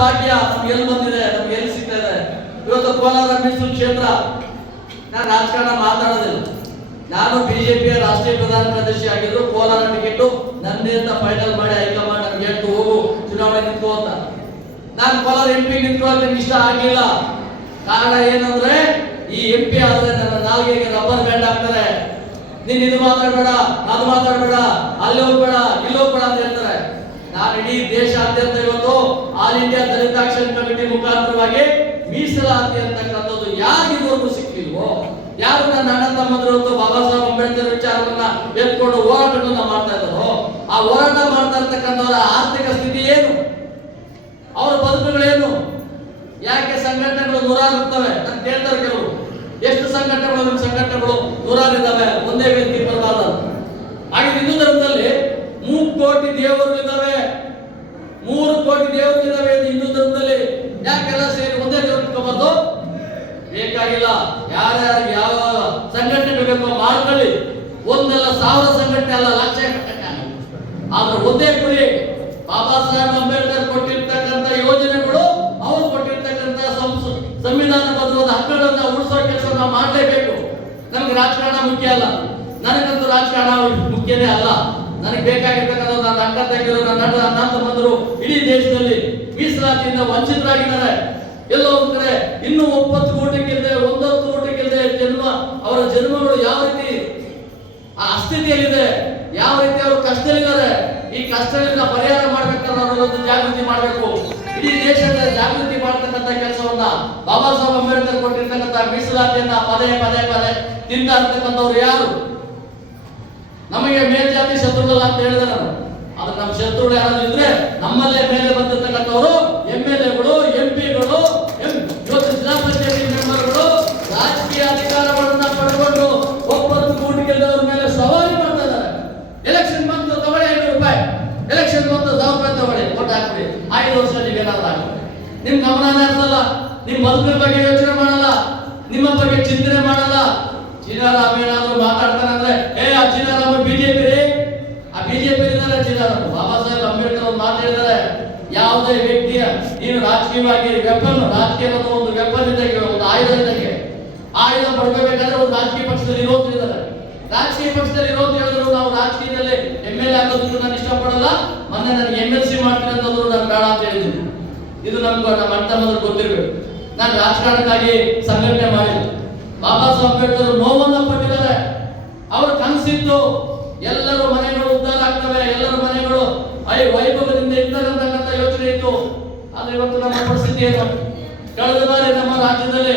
ಭಾಗ್ಯ ನಮ್ಗೆ ಎಲ್ಲಿ ಬಂದಿದೆ, ನಮ್ಗೆ ಎಲ್ಲಿ ಸಿಗ್ತಾ ಇದೆ. ಇವತ್ತು ಕೋಲಾರ ಮೀಸಲು ಕ್ಷೇತ್ರ, ನಾನು ರಾಜಕಾರಣ ಮಾತಾಡೋದಿಲ್ಲ. ನಾನು ಬಿಜೆಪಿಯ ರಾಷ್ಟ್ರೀಯ ಪ್ರಧಾನ ಕಾರ್ಯದರ್ಶಿ ಆಗಿದ್ರು. ಕೋಲಾರ ಟಿಕೆಟ್ ನಂದೇ ಅಂತ ಫೈನಲ್ ಮಾಡಿ ಹೈಕಮಾಂಡ್ ನನ್ಗೆ ಹೇಳ್ತು, ಹೋಗು ಚುನಾವಣೆ ನಿಂತ್ಕೋ ಅಂತ. ನಾನು ಕೋಲಾರ MP ನಿಂತ್ಕೊಳ್ಳೋಕೆ ಇಷ್ಟ ಆಗಿಲ್ಲ. ಕಾರಣ ಏನಂದ್ರೆ, ಈ MP ಆದ್ರೆ ನನ್ನ ನಾಲ್ಗೆಗೆ ರಬ್ಬರ್ ಬ್ಯಾಂಡ್ ಹಾಕ್ತಾರೆ. ನೀನ್ ಇದು ಮಾತಾಡ್ಬೇಡ, ಅದು ಮಾತಾಡ್ಬೇಡ, ಅಲ್ಲಿ ಹೋಗ್ಬೇಡ, ಇಲ್ಲಿ ಹೋಗ್ಬೇಡ ಅಂತ ಹೇಳ್ತಾರೆ. ನಾನು ಇಡೀ ದೇಶಾದ್ಯಂತ ಇವತ್ತು ಆಲ್ ಇಂಡಿಯಾ ದಲಿತ ಆಕ್ಷನ್ ಕಮಿಟಿ ಮುಖಾಂತರವಾಗಿ ಮೀಸಲಾತಿ ಅಂತಕ್ಕಂಥದ್ದು ಯಾರಿಗೂ ಸಿಕ್ಕಿಲ್ವೋ, ಯಾರು ನನ್ನ ಅಣ್ಣ ತಮ್ಮಂದ್ರು ಬಾಬಾ ಸಾಹೇಬ್ ಅಂಬೇಡ್ಕರ್ ವಿಚಾರವನ್ನ ಎತ್ಕೊಂಡು ಹೋರಾಟಗಳನ್ನ ಮಾಡ್ತಾ ಇದ್ದಾರೋ, ಆ ಹೋರಾಟ ಮಾಡ್ತಾ ಇರ್ತಕ್ಕಂಥವರ ಆರ್ಥಿಕ ಸ್ಥಿತಿ ಏನು, ಅವರ ಬದುಕುಗಳೇನು, ಯಾಕೆ ಸಂಘಟನೆಗಳು ನೂರಾರು ಇರ್ತವೆ ಅಂತ ಕೇಳ್ತಾರೆ ಕೆಲವರು. ಎಷ್ಟು ಸಂಘಟನೆಗಳು, ನಿಮ್ಮ ಸಂಘಟನೆಗಳು ನೂರಾರು ಇದ್ದಾವೆ, ಒಂದೇ ವ್ಯಕ್ತಿ ಬರಬಾರದು. ಹಾಗೆ ಹಿಂದೂ ಧರ್ಮದಲ್ಲಿ 3 ಕೋಟಿ ದೇವರು ಇದ್ದಾವೆ, 3 ಕೋಟಿ ದೇವರು ಇದ್ದಾವೆ ಹಿಂದೂ ಧರ್ಮದಲ್ಲಿ. ಯಾಕೆಲ್ಲ ಸೇರಿ ಒಂದೇ ದೇವರು ಇಟ್ಕೋಬಾರ್ದು? ಬೇಕಾಗಿಲ್ಲ. ಯಾರ್ಯಾರಿಗೆ ಯಾವ ಸಂಘಟನೆ ಬೇಕೋ ಮಾಡ್ಕೊಳ್ಳಿ. ಒಂದಲ್ಲ 1000 ಸಂಘಟನೆ ಅಲ್ಲ, ಲಕ್ಷ ಆದ್ರೆ ಒಂದೇ ಗುರಿ. ಬಾಬಾ ಸಾಹೇಬ್ ಅಂಬೇಡ್ಕರ್ ಕೊಟ್ಟಿರ್ತಕ್ಕಂಥ ಯೋಜನೆಗಳು, ಅವರು ಕೊಟ್ಟಿರ್ತಕ್ಕಂಥ ಸಂವಿಧಾನಬದ್ಧವಾದ ಹಕ್ಕುಗಳನ್ನ ಉಳಿಸೋ ಕೆಲಸ ನಾವು ಮಾಡಲೇಬೇಕು. ನಮ್ಗೆ ರಾಜಕಾರಣ ಮುಖ್ಯ ಅಲ್ಲ, ನನಗಂತೂ ರಾಜಕಾರಣ ಮುಖ್ಯನೇ ಅಲ್ಲ. ನನಗೆ ಬೇಕಾಗಿರ್ತಕ್ಕಂಥ ನನ್ನ ಅಕ್ಕ ತಂಗಿರು, ನನ್ನ ಅಣ್ಣ ತಮ್ಮಂದರು ಇಡೀ ದೇಶದಲ್ಲಿ ಮೀಸಲಾತಿಯಿಂದ ವಂಚಿತರಾಗಿದ್ದಾರೆ. ಎಲ್ಲೋ ಒಂದ್ ಕಡೆ ಇನ್ನೂ 9 ಕೋಟಿಗಿಲ್ಲದೆ 9 ಕೋಟಿಗಿಲ್ಲದೆ ಜನ್ಮ, ಅವರ ಜನ್ಮಗಳು ಯಾವ ರೀತಿ ಆ ಅಸ್ಥಿತಿಯಲ್ಲಿದೆ, ಯಾವ ರೀತಿ ಅವರು ಕಷ್ಟದಲ್ಲಿದ್ದಾರೆ. ಈ ಕಷ್ಟದಿಂದ ಪರಿಹಾರ ಮಾಡ್ಬೇಕಾದ್ರೆ ಅವರೊಂದು ಜಾಗೃತಿ ಮಾಡಬೇಕು. ಇಡೀ ದೇಶದ ಜಾಗೃತಿ ಮಾಡ್ತಕ್ಕಂಥ ಕೆಲಸವನ್ನ ಬಾಬಾ ಸಾಹೇಬ್ ಅಂಬೇಡ್ಕರ್ ಕೊಟ್ಟಿರ್ತಕ್ಕಂಥ ಮೀಸಲಾತಿಯನ್ನ ಪದೇ ಪದೇ ಪದೇ ತಿಂತಾ ಇರ್ತಕ್ಕಂಥವ್ರು ಯಾರು? ನಮಗೆ ಮೇಲ್ಜಾತಿ ಶತ್ರುಗಳು ಅಂತ ಹೇಳಿದಾರೆ. ಆದ್ರೆ ನಮ್ಮ ಶತ್ರುಗಳು ಯಾರಾದ್ರೂ ಇದ್ರೆ ನಮ್ಮಲ್ಲೇ ಮೇಲೆ ಬಂದಿರ್ತಕ್ಕಂಥವರು MLAಗಳು, MP ಗಳು, ಇವತ್ತು ಜಿಲ್ಲಾ ಪಂಚಾಯತಿ ಮೆಂಬರ್ಗಳು ರಾಜಕೀಯ ಅಧಿಕಾರಗಳನ್ನ ಪಡೆದುಕೊಂಡು 9 ಕೋಟಿ ಗೆಲ್ಲದವ್ರ ಮೇಲೆ ಸವಾರಿ ಮಾಡ್ತಾ ಇದ್ದಾರೆ. ಎಲೆಕ್ಷನ್ ಬಂತು, ತಗೊಳ್ಳಿ 500 ರೂಪಾಯಿ, ಎಲೆಕ್ಷನ್ ಬಂತು 1000 ರೂಪಾಯಿ ತಗೊಳ್ಳಿ, ಓಟ್ ಹಾಕ್ಬಿಡಿ, 5 ವರ್ಷ ನೀವೇನಾದ್ರು ಹಾಕಿ. ನಿಮ್ ಗಮನ ಇರ್ತಲ್ಲ, ನಿಮ್ ಬದುಕಿನ ಬಗ್ಗೆ ಯೋಚನೆ ಮಾಡಲ್ಲ, ನಿಮ್ಮ ಬಗ್ಗೆ ಚಿಂತನೆ ಮಾಡಲ್ಲ. ಚೀನಾರಾಮ್ ಏನಾದ್ರು ಮಾತಾಡ್ತಾನೆ ಅಂದ್ರೆ, ಆ ಚೀನಾರಾಮ್ ಬಿಜೆಪಿ ರೀ, ಆ ಬಿಜೆಪಿ ಇದ್ದಾರೆ ಚೀನಾರಾಮ್. ಬಾಬಾ ಸಾಹೇಬ್ ಅಂಬೇಡ್ಕರ್ ಅವ್ರು ಮಾತಾಡಿದ್ದಾರೆ, ಯಾವುದೇ ವ್ಯಕ್ತಿಯ ನೀನು ರಾಜಕೀಯವಾಗಿ ವೆಪನ್, ರಾಜಕೀಯ ಒಂದು ವೆಪನ್ ಇದ್ದಂಗೆ, ಒಂದು ಆಯುಧ ಇದ್ದಂಗೆ. ಆಯುಧ ಪಡ್ಕೋಬೇಕಾದ್ರೆ ಒಂದು ರಾಜಕೀಯ ಪಕ್ಷದಲ್ಲಿ ಇರೋದು ಇದ್ದಾರೆ. ರಾಜಕೀಯ ಪಕ್ಷದಲ್ಲಿ ಇರೋದು ಹೇಳಿದ್ರು, ನಾವು ರಾಜಕೀಯದಲ್ಲಿ MLA ಆಗೋದಕ್ಕೂ ನಾನು ಇಷ್ಟಪಡಲ್ಲ, ಮೊನ್ನೆ ನನಗೆ MLC ಮಾಡ್ತೀನಿ ಅಂತಂದ್ರು ನಾನು ಬೇಡ ಅಂತ ಹೇಳಿದ್ದೀನಿ. ಇದು ನಮ್ಮ ಅಣ್ಣ ಗೊತ್ತಿರ್ಬೇಕು. ನಾನು ರಾಜಕಾರಣಕ್ಕಾಗಿ ಸಂಘಟನೆ ಮಾಡಿಲ್ಲ. ಬಾಬಾ ಸಾಹೇಬ್ ಅಂಬೇಡ್ಕರ್ ನೋವನ್ನ ಪಟ್ಟಿದ್ದಾರೆ. ಅವ್ರ ಕನಸಿತ್ತು ಎಲ್ಲರೂ ಮನೆಗಳು ಉದ್ಧಾರ ಆಗ್ತವೆ, ಎಲ್ಲರ ಮನೆಗಳು ವೈಭವದಿಂದ ಇರ್ತಕ್ಕಂಥ ಯೋಚನೆ ಇತ್ತು. ಆದ್ರೆ ಇವತ್ತು ನಮ್ಮ ಪರಿಸ್ಥಿತಿ ಏನು? ಕಳೆದ ಬಾರಿ ನಮ್ಮ ರಾಜ್ಯದಲ್ಲಿ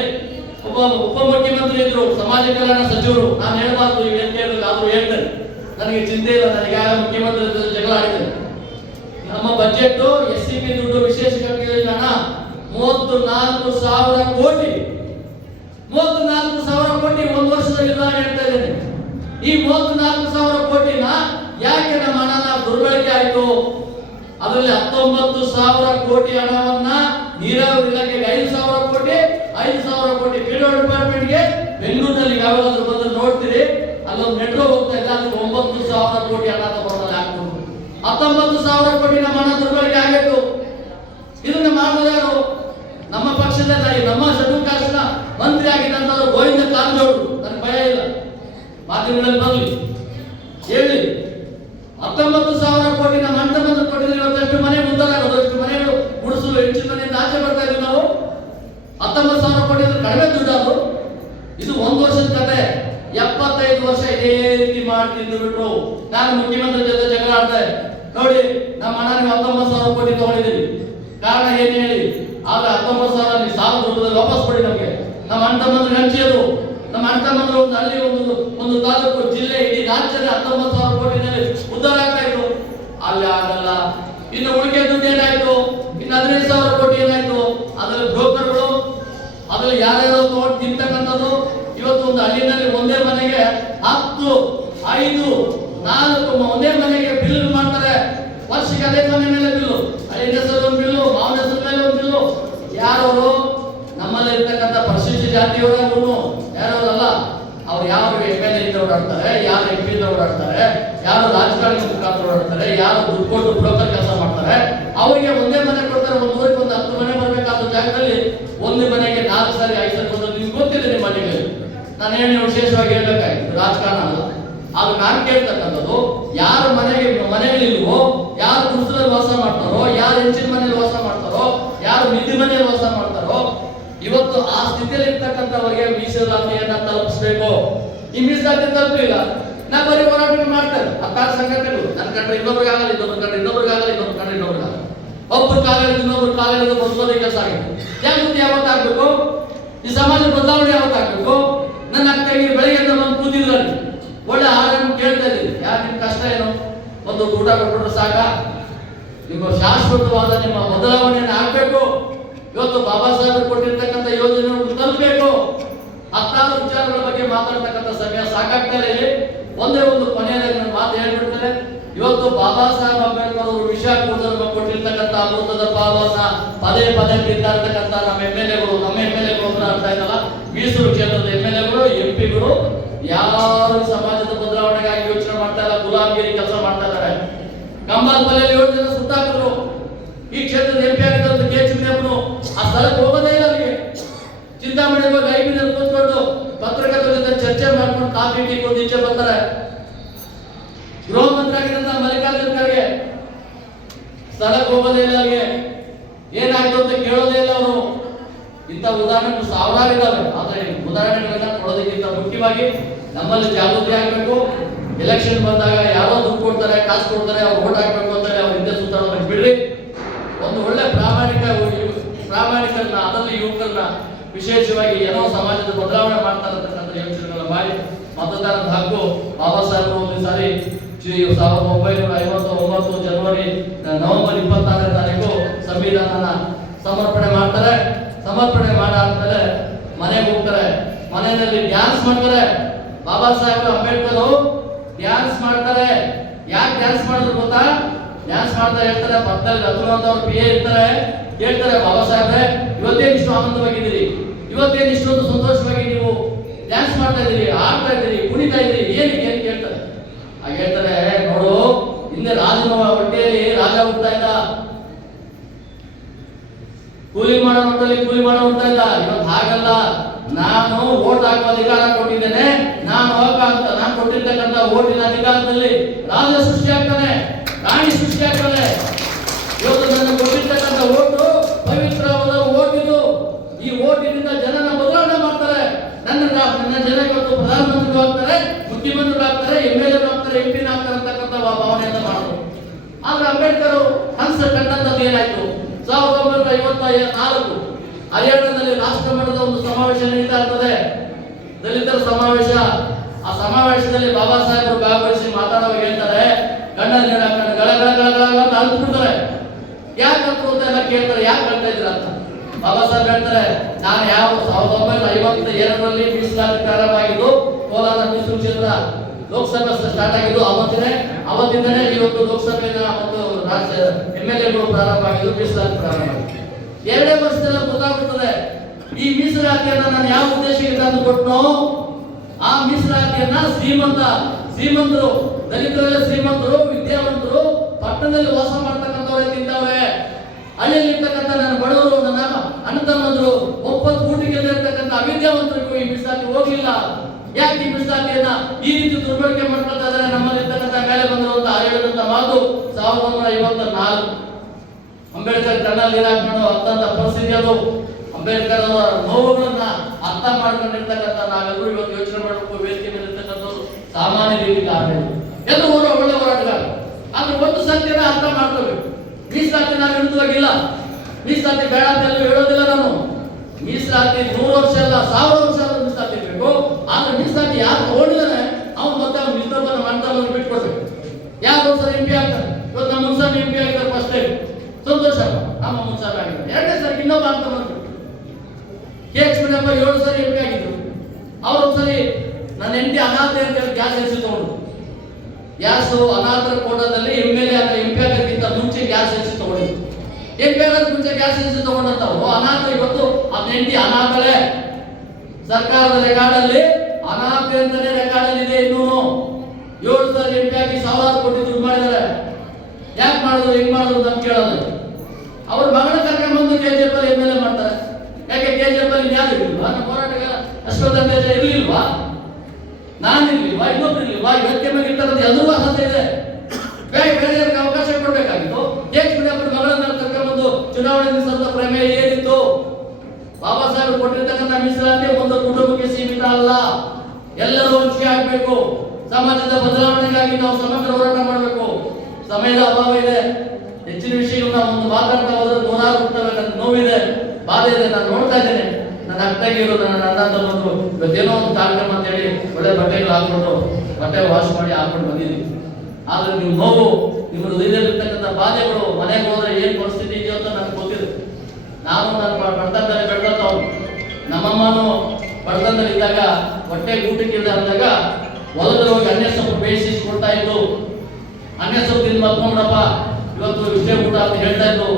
ಒಬ್ಬ ಉಪಮುಖ್ಯಮಂತ್ರಿ ಇದ್ರು, ಸಮಾಜ ಕಲ್ಯಾಣ ಸಚಿವರು. ನಾನು ಹೇಳಬಾರ್ದು ಈ ವೇದಿಕೆಯಲ್ಲಿ, ಆದ್ರೂ ಹೇಳ್ತೇನೆ, ನನಗೆ ಚಿಂತೆ ಇಲ್ಲ. ನನಗೆ ಮುಖ್ಯಮಂತ್ರಿ ಜಗಳ ಆಡಿದ್ದೇನೆ. ನಮ್ಮ ಬಜೆಟ್ SCP ದುಡ್ಡು ವಿಶೇಷ ಹಣ 34,000 ಕೋಟಿ, 34,000 ಕೋಟಿ ಒಂದು ವರ್ಷದಲ್ಲಿ ನಾನು ಹೇಳ್ತಾ ಇದ್ದೇನೆ. ಈ 34,000 ಕೋಟಿನ ಯಾಕೆ ನಮ್ಮ ಹಣನ ದುರ್ಬಳಕೆ ಆಯ್ತು? ಅದರಲ್ಲಿ 19,000 ಕೋಟಿ ಹಣವನ್ನ ನೀರಾವರಿ ಇಲಾಖೆಗೆ 5,000 ಕೋಟಿ, 5,000 ಕೋಟಿ ಪಿಡೋ ಡಿಪಾರ್ಟ್ಮೆಂಟ್ಗೆ. ಬೆಂಗಳೂರಿನಲ್ಲಿ ಯಾವಾಗಾದ್ರೂ ಬಂದು ನೋಡ್ತೀರಿ, ಅಲ್ಲೊಂದು ಮೆಟ್ರೋ ಹೋಗ್ತಾ ಇದೆ, ಅದಕ್ಕೆ 9,000 ಕೋಟಿ ಹಣ ತಗೊಂಡು ಹಾಕ್ಬೋದು. 19,000 ಕೋಟಿ ನಮ್ಮ ಹಣ ದುರ್ಬಳಕೆ ಆಗಬೇಕು. ಇದನ್ನ ಮಾಡೋದು ಯಾರು? ನಮ್ಮ ಪಕ್ಷದ ನಮ್ಮ ಶೆಡ್ಯೂಲ್ ಕಾಸ್ಟ್ನ ಮಂತ್ರಿ ಆಗಿದ್ದಂತವರು ಗೋವಿಂದ ಕಾರಜೋಳು. ನನಗೆ ಭಯ ಇಲ್ಲ, ಮಾಧ್ಯಮಗಳಲ್ಲಿ ಬರಲಿ ಹೇಳಿ. 19,000 ಕೋಟಿ ನಮ್ಮ ಅಣ್ಣ ತಮ್ಮಂದ್ರು ಕೊಟ್ಟಿದ್ರೆ ಇವತ್ತು ಎಷ್ಟು ಮನೆ ಮುಂದಾಗೋದು, ಎಷ್ಟು ಮನೆಗಳು ಉಳಿಸಲು, ಹೆಚ್ಚು ಮನೆಯಿಂದ ಆಚೆ ಬರ್ತಾ ಇದ್ದೀವಿ ನಾವು. 19,000 ಕೋಟಿ ಅಂದ್ರೆ ಕಡಿಮೆ ದುಡ್ಡು ಅದು. ಇದು 1 ವರ್ಷದ ಕತೆ. 75 ವರ್ಷ ಇದೇ ರೀತಿ ಮಾಡ್ತಿದ್ದು ಬಿಟ್ರು. ನಾನು ಮುಖ್ಯಮಂತ್ರಿ ಜೊತೆ ಜಗಳ ಆಡ್ದೆ, ನೋಡಿ ನಮ್ಮ ಹಣ ನೀವು 19,000 ಕೋಟಿ ತಗೊಂಡಿದ್ದೀವಿ, ಕಾರಣ ಏನ್ ಹೇಳಿ? ಆದ್ರೆ 19,000 ನೀವು ಸಾಲ ರೂಪದಲ್ಲಿ ವಾಪಸ್ ಕೊಡಿ ನಮಗೆ. ನಮ್ಮ ಅಣ್ಣ ತಮ್ಮಂದ್ರೆ ಹಂಚಿಯದು. ನಮ್ಮ ಅಣ್ಣ ತಮ್ಮಂದ್ರೆ ಒಂದು ಹಳ್ಳಿ, ಒಂದು ತಾಲೂಕು, ಜಿಲ್ಲೆ, ಇಡೀ ರಾಜ್ಯದ 19,000 ಕೋಟಿನಲ್ಲಿ ಉದ್ಧಾರ ಆಗ್ತಾ ಇತ್ತು. ಅಲ್ಲಿ ಆಗಲ್ಲ. ಇನ್ನು ಉಳಿಕೆ ದುಡ್ಡು ಏನಾಯ್ತು? ಇನ್ನು 15,000 ಕೋಟಿ ಏನಾಯ್ತು? ಅದರಲ್ಲಿ ಬ್ರೋಕರ್ಗಳು, ಅದ್ರಲ್ಲಿ ಯಾರ್ಯಾರೋ ತಗೊಂಡು ತಿಂತಕ್ಕಂಥದ್ದು. ಇವತ್ತು ಒಂದು ಹಳ್ಳಿನಲ್ಲಿ ಒಂದೇ ಮನೆಗೆ 10, 5, 4 ಒಂದೇ ಮನೆಗೆ ಬಿಲ್ ಮಾಡ್ತಾರೆ. ವರ್ಷಕ್ಕೆ ಅದೇ ಮನೆ ಮೇಲೆ ಬಿಲ್ಲು, ಹಳ್ಳಿ ಹೆಸರು ಒಂದು ಬಿಲ್ಲು, ಮಾವನ ಹೆಸರು ಮೇಲೆ ಒಂದು ಬಿಲ್ಲು. ಯಾರವರು? ನಮ್ಮಲ್ಲಿ ಇರ್ತಕ್ಕಂಥ ಪರಿಶಿಷ್ಟ ಜಾತಿಯವರು, ಯಾರವರಲ್ಲ. ಅವ್ರು ಯಾವ MLA ಇಂದ ಓಡಾಡ್ತಾರೆ, ಯಾರು MP ಇಂದ ಓಡಾಡ್ತಾರೆ, ಯಾರು ರಾಜಕಾರಣಿ ಮುಖಾಂತರ ಓಡಾಡ್ತಾರೆ, ಯಾರು ದುಡ್ಡು ಕೊಟ್ಟು ಬ್ರೋಕರ್ ಕೆಲಸ ಮಾಡ್ತಾರೆ. ಅವರಿಗೆ ಒಂದೇ ಮನೆ ಕೊಡ್ತಾರೆ, ಒಂದು ಊರಿಗೆ ಒಂದು 10 ನಾನೇನು ವಿಶೇಷವಾಗಿ ಹೇಳ್ಬೇಕಾಗಿತ್ತು, ರಾಜಕಾರಣ ಅಲ್ಲ. ಆದ್ರೆ ನಾನು ಕೇಳ್ತಕ್ಕಂಥದ್ದು, ಯಾರು ಮನೆಗಳಿಲ್ವೋ, ಯಾರು ಗುಡಿಸಲಲ್ಲಿ ವಾಸ ಮಾಡ್ತಾರೋ, ಯಾರು ಹೆಂಚಿನ ಮನೆಯಲ್ಲಿ ವಾಸ ಮಾಡ್ತಾರೋ, ಯಾರು ನಿಧಿ ಮನೆಯಲ್ಲಿ ವಾಸ ಮಾಡ್ತಾರೋ, ಇವತ್ತು ಆ ಸ್ಥಿತಿಯಲ್ಲಿ ಇರ್ತಕ್ಕಂಥವರಿಗೆ ಮೀಸಲಾತಿಯನ್ನ ತಲುಪಿಸ್ಬೇಕು. ಈ ಮೀಸಲಾತಿ ತಲುಪಿಲ್ಲ, ನಾ ಬರೀ ಹೋರಾಟ ಮಾಡ್ತಾರೆ. ಹತ್ತಾರು ಸಂಘಟನೆಗಳು, ನನ್ನ ಕಂಡ್ರೆ ಇನ್ನೊಬ್ರಿಗಾಗಲ್ಲ, ಇನ್ನೊಬ್ರು ಕಂಡ್ರೆ ಇನ್ನೊಬ್ರಿಗಾಗಲ್ಲ, ಇನ್ನೊಬ್ರು ಕಂಡ್ರೆ ಇನ್ನೊಬ್ರಿಗಾಗಲ್ಲ, ಒಬ್ಬರು ಕಾಗದ ಇನ್ನೊಬ್ರು ಕಾಗದ ಬದಲೋದೇ ಕೆಲಸ ಆಗಿದೆ. ಜಾಗೃತಿ ಯಾವತ್ತಾಗಬೇಕು, ಈ ಸಮಾಜ ಬದಲಾವಣೆ ಯಾವತ್ತಾಗಬೇಕು. ನನ್ನ ಅಕ್ಕ ತಂಗಿ ಬೆಳಗ್ಗೆಯಿಂದ ಬಂದು ಕೂತಿದ್ರಲ್ಲಿ ಒಳ್ಳೆ ಹಾಡನ್ನು ಕೇಳ್ತಾ ಇದ್ದೀವಿ. ಯಾರು ನಿಮ್ ಕಷ್ಟ ಏನು, ಒಂದು ಊಟ ಕೊಟ್ಬಿಟ್ರೆ ಸಾಕ? ನಿಮ್ಮ ಶಾಶ್ವತವಾದ ನಿಮ್ಮ ಬದಲಾವಣೆಯನ್ನು ಆಗ್ಬೇಕು. ಇವತ್ತು ಬಾಬಾ ಸಾಹೇಬರು ಕೊಟ್ಟಿರ್ತಕ್ಕಂಥ ಯೋಜನೆಗಳು ತಲುಪಬೇಕು. ಹತ್ತಾರು ವಿಚಾರಗಳ ಬಗ್ಗೆ ಮಾತಾಡ್ತಕ್ಕಂಥ ಸಮಯ ಸಾಕಾಗ್ತಾ ಇಲ್ಲ. ಒಂದೇ ಒಂದು ಕೊನೆಯಲ್ಲಿ ನನ್ನ ಮಾತು ಹೇಳ್ಬಿಡ್ತಾರೆ. ಇವತ್ತು ಬಾಬಾ ಸಾಹೇಬ್ ಅಂಬೇಡ್ಕರ್ ಅವರು ವಿಷ ಕೂಡಲು ಕೊಟ್ಟಿರ್ತಕ್ಕಂಥ ಅಮೃತದ ಪಾಲನ್ನ ಪದೇ ಪದೇ ಬಿದ್ದಾಡ್ತಕ್ಕಂಥ ನಮ್ಮ ಎಂ ಎಲ್ ಎಗಳು ಅಂತ ಅರ್ಥ ಆಯ್ತಲ್ಲ, ಮೀಸಲು ಕ್ಷೇತ್ರದ ಎಂ ಎಲ್ ಎಗಳು, ಎಂಪಿಗಳು ಯಾರು ಸಮಾಜದ ಬದಲಾವಣೆಗಾಗಿ ಯೋಚನೆ ಮಾಡ್ತಾ ಇಲ್ಲ, ಗುಲಾಮಗಿರಿ ಕೆಲಸ ಮಾಡ್ತಾ ಇದ್ದಾರೆ. ಕಂಬಾಲ್ಪಲ್ಲೆಯಲ್ಲಿ 7 ಜನ ಸುತ್ತಾಕಿದ್ರು. ಈ ಕ್ಷೇತ್ರದ ಎಂಪಿ ಆಗಿದ್ದಂತ ಕೆ ಚಿನ್ನಪ್ಪನು ಆ ಸ್ಥಳಕ್ಕೆ ಹೋಗೋದೇ ಇಲ್ಲ. ಅಲ್ಲಿಗೆ ಚಿಂತಾಮಣಿ ಹೋಗಿ ಐಬಿನಲ್ಲಿ ಕೂತ್ಕೊಂಡು ಪತ್ರಕರ್ತರ ಜೊತೆ ಚರ್ಚೆ ಮಾಡ್ಕೊಂಡು ಕಾಫಿ ಟೀ ಕೊಟ್ಟು ಈಚೆ ಬರ್ತಾರೆ. ಗೃಹ ಮಂತ್ರಿ ಆಗಿದ್ದಂತ ಮಲ್ಲಿಕಾರ್ಜುನ್ ಖರ್ಗೆ ಸ್ಥಳಕ್ಕೆ ಹೋಗೋದೇ ಇಲ್ಲ. ಅಲ್ಲಿಗೆ ಏನಾಯ್ತು ಅಂತ ಕೇಳೋದೇ ಇಲ್ಲ ಅವರು. ಇಂಥ ಉದಾಹರಣೆಗಳು ಸಾವಿರಾರು ಇದ್ದಾವೆ. ಆದ್ರೆ ಉದಾಹರಣೆಗಳನ್ನ ಕೊಡೋದಕ್ಕಿಂತ ಮುಖ್ಯವಾಗಿ ನಮ್ಮಲ್ಲಿ ಜಾಗೃತಿ ಆಗ್ಬೇಕು. ಎಲೆಕ್ಷನ್ ಬಂದಾಗ ಯಾರೋ ದುಡ್ಡು ಕೊಡ್ತಾರೆ, ಕಾಸು ಕೊಡ್ತಾರೆ, ಅವ್ರು ಓಟ್ ಹಾಕ್ಬೇಕು ಅಂತಾರೆ, ಅವ್ರ ಹಿಂದೆ ಸುತ್ತಾಡೋದಕ್ಕೆ ಬಿಡ್ರಿ. ಒಂದು ಒಳ್ಳೆ ಪ್ರಾಮಾಣಿಕರನ್ನ, ಅದರಲ್ಲಿ ಯುವಕರನ್ನ ವಿಶೇಷವಾಗಿ ಏನೋ ಸಮಾಜದ ಬದಲಾವಣೆ ಮಾಡ್ತಾ ಇರತಕ್ಕಂಥ ಯೋಚನೆಗಳನ್ನ ಮಾಡಿ ಮತದಾನದ ಹಕ್ಕು ಬಾಬಾ ಸಾಹೇಬರು ಒಂದು ಸಾರಿ 1959 ಜನವರಿ ನವೆಂಬರ್ 26ನೇ ತಾರೀಕು ಸಂವಿಧಾನನ ಸಮರ್ಪಣೆ ಮಾಡ್ತಾರೆ. ಸಮರ್ಪಣೆ ಮಾಡಾದ್ಮೇಲೆ ಮನೆಗೆ ಹೋಗ್ತಾರೆ. ಮನೆಯಲ್ಲಿ ಡ್ಯಾನ್ಸ್ ಮಾಡ್ತಾರೆ. ಬಾಬಾ ಸಾಹೇಬ್ ಅಂಬೇಡ್ಕರ್ ಡ್ಯಾನ್ಸ್ ಮಾಡ್ತಾರೆ. ಯಾಕೆ ಡ್ಯಾನ್ಸ್ ಮಾಡಿದ್ರು ಗೊತ್ತಾ? ಡ್ಯಾನ್ಸ್ ಮಾಡ್ತಾ ಹೇಳ್ತಾರೆ, ಪಕ್ಕದಲ್ಲಿ ರಘುನಾಥ್ ಅವ್ರ ಪಿ ಎ ಇರ್ತಾರೆ, ಹೇಳ್ತಾರೆ, ಬಾಬಾ ಸಾಹೇಬ್ರೆ ಇವತ್ತೇನು ಇಷ್ಟು ಆನಂದವಾಗಿದ್ದೀರಿ, ಇವತ್ತೇನು ಇಷ್ಟೊಂದು ಸಂತೋಷವಾಗಿ ನೀವು ಡ್ಯಾನ್ಸ್ ಮಾಡ್ತಾ ಇದ್ದೀರಿ, ಆಡ್ತಾ ಇದ್ದೀರಿ, ಕುಣಿತಾ ಇದ್ದೀರಿ, ಏನಕ್ಕೆ ಅಂತ ಕೇಳ್ತಾರೆ. ಆಗ ಹೇಳ್ತಾರೆ, ನೋಡು, ಹಿಂದೆ ರಾಜನ ಹೊಟ್ಟೆಯಲ್ಲಿ ರಾಜ ಹುಡ್ತಾ ಇದ್ದ, ಕೂಲಿ ಮಾಡೋ ಹೊಟ್ಟೆಯಲ್ಲಿ ಕೂಲಿ ಮಾಡೋ ಹುಡ್ತಾ ಇದ್ದ. ಇವತ್ತು ಹಾಗಲ್ಲ, ನಾನು ಓಟ್ ಹಾಕುವ ಅಧಿಕಾರ ಕೊಟ್ಟಿದ್ದೇನೆ. ನಾನು ಕೊಟ್ಟಿರ್ತಕ್ಕಂಥ ಓಟಿನ ಅಧಿಕಾರದಲ್ಲಿ ರಾಜ ಸೃಷ್ಟಿ ಆಗ್ತಾನೆ, ರಾಣಿ ಸೃಷ್ಟಿ ಆಗ್ತಾನೆ. ಇವತ್ತು ನನಗೆ ಕೊಟ್ಟಿರ್ತಕ್ಕಂಥ ಓಟು ಪವಿತ್ರವಾದ ಓಟ್ ಇದು. ಈ ಓಟಿನಿಂದ ಜನನ ಬದಲಾವಣೆ ಮಾಡ್ತಾರೆ. ನನ್ನ ಜನ ಇವತ್ತು ಪ್ರಧಾನಮಂತ್ರಿಗಳು ಆಗ್ತಾರೆ, ಮುಖ್ಯಮಂತ್ರಿಗಳು ಆಗ್ತಾರೆ, ಎಂ ಎಲ್ ಎ ಆಗ್ತಾರೆ, ಎಂ ಪಿನ ಆಗ್ತಾರೆ ಅಂತಕ್ಕಂಥ ಭಾವನೆಯಿಂದ ಮಾಡೋದು. ಆದ್ರೆ ಅಂಬೇಡ್ಕರ್ ಕನಸು ಕಂಡಂತದ್ದು ಏನಾಯ್ತು? 1954 ಹರಿಯಾಣದಲ್ಲಿ ರಾಷ್ಟ್ರ ಮಟ್ಟದ ಒಂದು ಸಮಾವೇಶ ನಡೀತಾ ಇರ್ತದೆ, ದಲಿತರ ಸಮಾವೇಶ. ಆ ಸಮಾವೇಶದಲ್ಲಿ ಬಾಬಾ ಸಾಹೇಬರು ಭಾಗವಹಿಸಿ ಮಾತಾಡುವಾಗ ಹೇಳ್ತಾರೆ, ಗಂಡನ ಹಾಕೊಂಡು ಗಳ ಗಳ ಗಳ ಗಳ ಅಂತ ಅಲ್ಬಿಡ್ತಾರೆ. ಯಾಕೆ ಅಂತ ಎಲ್ಲ ಕೇಳ್ತಾರೆ, ಯಾಕೆ ಹೇಳ್ತಾ ಇದ್ರ ಅಂತ. ಬಾಬಾ ಸಾಹೇಬ್ ಹೇಳ್ತಾರೆ, ನಾನು 1952ರಲ್ಲಿ ಮೀಸಲಾತಿ ಪ್ರಾರಂಭ ಆಗಿದ್ದು, ಕೋಲಾರ ಮೀಸಲು ಕ್ಷೇತ್ರ ಲೋಕಸಭೆ ಸ್ಟಾರ್ಟ್ ಆಗಿದ್ದು ಅವತ್ತಿಂದನೇ ಇವತ್ತು ಲೋಕಸಭೆ ಮತ್ತು ರಾಜ್ಯ ಎಂ ಎಲ್ ಎಗಳು ಪ್ರಾರಂಭ ಆಗಿದ್ದು, ಮೀಸಲಾತಿ ಪ್ರಾರಂಭ ಆಗಿದೆ. 2 ವರ್ಷದಲ್ಲಿ ಗೊತ್ತಾಗುತ್ತದೆ ಈ ಮೀಸಲಾತಿಯನ್ನ ನಾನು ಯಾವ ಉದ್ದೇಶಕ್ಕೆ ತಂದು ಕೊಟ್ಟನೋ. ಆ ಮೀಸಲಾತಿಯನ್ನ ಶ್ರೀಮಂತರು, ದಲಿತರಲ್ಲೇ ಶ್ರೀಮಂತರು, ವಿದ್ಯಾವಂತರು, ಪಟ್ಟಣದಲ್ಲಿ ವಾಸ ಮಾಡ್ತಕ್ಕಂಥವ್ರೆ ತಿಂತವ್ರೆ. ಹಳ್ಳಿಯಲ್ಲಿ ಇರ್ತಕ್ಕಂಥ ನನ್ನ ಬಡವರು, ನನ್ನ ಅಣ್ಣ ತಮ್ಮಂದ್ರು, ಒಪ್ಪತ್ತು ಊಟಿಗೆ ಇರ್ತಕ್ಕಂಥ ಅವಿದ್ಯಾವಂತರಿಗೂ ಈ ಮೀಸಲಾತಿ ಹೋಗ್ಲಿಲ್ಲ. ಯಾಕೆ ಈ ಮೀಸಲಾತಿಯನ್ನ ಈ ರೀತಿ ದುರ್ಬಳಕೆ ಮಾಡ್ಕೊಳ್ತಾ ಇದ್ದಾರೆ? ನಮ್ಮಲ್ಲಿ ಇರ್ತಕ್ಕಂಥ ಮೇಲೆ ಬಂದರು ಅಂತ ಹೇಳಿದಂತ ಮಾತು 1954. ಅಂಬೇಡ್ಕರ್ ಕಣ್ಣಲ್ಲಿ ಹಾಕೊಂಡು ಅತ್ತಂತ ಪರಿಸ್ಥಿತಿ ಅದು. ಅಂಬೇಡ್ಕರ್ ಅವರ ನೋವುಗಳನ್ನ ಅರ್ಥ ಮಾಡ್ಕೊಂಡಿರ್ತಕ್ಕಂಥ ನಾವೆಲ್ಲರೂ ಇವತ್ತು ಯೋಚನೆ ಮಾಡಬೇಕು. ವೇದಿಕೆ ಮೇಲೆ ಇರ್ತಕ್ಕಂಥವ್ರು ಸಾಮಾನ್ಯ ರೀತಿಯಲ್ಲಿ ಆಡಬೇಕು, ಎಲ್ಲರೂ ಒಳ್ಳೆ ಹೋರಾಟಗಾರ. ಆದ್ರೆ ಒಂದು ಸತ್ಯನ ಅರ್ಥ ಮಾಡ್ಕೋಬೇಕು, ಮೀಸಲಾತಿ ನಾವು ವಿರುದ್ಧವಾಗಿಲ್ಲ, ಮೀಸಲಾತಿ ಬೇಡ ಅಂತ ಹೇಳೋದಿಲ್ಲ ನಾನು. ಮೀಸಲಾತಿ 100 ವರ್ಷ ಅಲ್ಲ, 1000 ವರ್ಷ ಮೀಸಲಾತಿ ಇರಬೇಕು. ಆದ್ರೆ ಮೀಸಲಾತಿ ಯಾರು ತಗೊಂಡಿದ್ದಾನೆ ಅವ್ನು ಮತ್ತೆ ಅವ್ನು ಇನ್ನೊಬ್ಬನ ಮಾಡ್ತಾನೆ ಬಿಟ್ಕೊಡ್ಬೇಕು. ಯಾರು ಒಂದ್ಸರಿ ಎಂ ಪಿ ಆಗ್ತಾರೆ. ಇವತ್ತು ನಮ್ಮ ಮುನ್ಸಾಮಿ ಎಂ ಪಿ ಆಗಿದ್ದಾರೆ, ಫಸ್ಟ್ ಟೈಮ್ ಸಂತೋಷ. ನಮ್ಮ ಮುನ್ಸಾಮಿ ಆಗಿದ್ದಾರೆ. 2ನೇ ಸರಿ ಇನ್ನೊಬ್ಬ ಅಂತ ಬಂದ್ರು. ಕೆ ಎಚ್ ಮುನಿಯಪ್ಪ 7 ಸರಿ ಎಂ ಪಿ ಆಗಿದ್ರು. ಅವ್ರೊಂದ್ಸರಿ ನನ್ನ ಹೆಂಡತಿ ಅನಾಥ ಅಂತ ಹೇಳಿ ಗ್ಯಾಸ್ ಎಸಿ ತಗೊಂಡು, ಗ್ಯಾಸ್ ಅನಾಥರ ಕೋಟದಲ್ಲಿ M L A M P ಆಗೋದಕ್ಕಿಂತ ಮುಂಚೆ ಗ್ಯಾಸ್ ಎಸಿ ತಗೊಂಡಿದ್ರು. ಎಂ ಪಿ ಆಗೋದ್ ಮುಂಚೆ ಗ್ಯಾಸ್ ಎಸಿ ತಗೊಂಡಂತವ್ರು ಅನಾಥ. ಇವತ್ತು ಅದ್ ಹೆಂಡತಿ ಅನಾಥಳೆ. ಸರ್ಕಾರದ ರೆಕಾರ್ಡ್ ಅಲ್ಲಿ ಅನಾಥ ಅಂತಾನೆ ರೆಕಾರ್ಡ್ ಅಲ್ಲಿ ಇದೆ. ಇನ್ನೂ 7 ಸರಿ ಎಂ ಪಿ ಆಗಿ 1000 ಕೋಟಿ ದುಡ್ಡು ಮಾಡಿದ್ದಾರೆ. ಯಾಕೆ ಮಾಡಿದ್ರು, ಹೆಂಗ್ ಮಾಡಿದ್ರು ಅಂತ ಕೇಳೋದು. ಅವ್ರ ಮಗನ ಕರ್ಕೊಂಡ್ಬಂದು KGF ಅಲ್ಲಿ ಎಂ ಎಲ್ ಎ ಮಾಡ್ತಾರೆ. ಯಾಕೆ KGF ಅಲ್ಲಿ ಯಾರು ಇರ್ಲಿಲ್ವಾ? ನಮ್ಮ ಹೋರಾಟಗಾರ ಅಶ್ವತ್ಥ ಇರ್ಲಿಲ್ವಾ? ಚುನಾವಣೆ ದಿವಸದ ಪ್ರಮೇಯ ಏನಿತ್ತು? ಬಾಬಾ ಸಾಹೇಬ್ ಕೊಟ್ಟಿರ್ತಕ್ಕಂಥ ಮೀಸಲಾತಿ ಒಂದು ಕುಟುಂಬಕ್ಕೆ ಸೀಮಿತ ಅಲ್ಲ, ಎಲ್ಲರೂ ಹಂಚಿಕೆ ಆಗ್ಬೇಕು. ಸಮಾಜದ ಬದಲಾವಣೆಗಾಗಿ ನಾವು ಸಮಗ್ರ ಹೋರಾಟ ಮಾಡಬೇಕು. ಸಮಯದ ಅಭಾವ ಇದೆ, ಹೆಚ್ಚಿನ ವಿಷಯಗಳನ್ನ ಒಂದು ಮಾತಾಡ್ತಾ ಹೋದ್ರೆ ನೂರಾರು ಹುಟ್ಟವೆ. ನನ್ನ ನೋವಿದೆ, ಬಾಧೆ ಇದೆ. ನಾನು ನೋಡ್ತಾ ಇದ್ದೇನೆ, ನನ್ನ ಅಕ್ಕಗಿರು, ನನ್ನ ಅಣ್ಣ ತಮ್ಮಂದ್ರು ಇವತ್ತೇನೋ ಒಂದು ಕಾರ್ಯಕ್ರಮ ಅಂತ ಹೇಳಿ ಒಳ್ಳೆ ಬಟ್ಟೆಗಳು ಹಾಕೊಂಡು ಬಟ್ಟೆ ವಾಶ್ ಮಾಡಿ ಹಾಕೊಂಡು ಬಂದಿದ್ದೀವಿ. ಆದ್ರೆ ನೀವು ನೋವು, ನಿಮ್ಮ ಹೃದಯದಲ್ಲಿರ್ತಕ್ಕಂಥ ಬಾಧೆಗಳು ಮನೆಗೆ ಹೋದ್ರೆ ಏನ್ ಪರಿಸ್ಥಿತಿ ಇದೆಯೋ ಅಂತ ನನಗೆ ಗೊತ್ತಿದೆ. ನಾನು ನನ್ನ ಬಡತನದಲ್ಲಿ ಬೆಳೆದವನು. ನಮ್ಮಮ್ಮನು ಬಡತನದಲ್ಲಿ ಇದ್ದಾಗ ಹೊಟ್ಟೆ ಊಟಕ್ಕಿಲ್ಲ ಅಂದಾಗ ಹೊಲದಲ್ಲಿ ಹೋಗಿ ಅನ್ಯ ಸೊಪ್ಪು ಬೇಯಿಸಿಕೊಡ್ತಾ ಇದ್ದು. ಅನ್ಯ ಸೊಪ್ಪು ತಿಂದು ಮಲ್ಕೊಂಡ್ರಪ್ಪ ಇವತ್ತು ವಿಷಯ ಊಟ ಅಂತ ಹೇಳ್ತಾ ಇದ್ದು.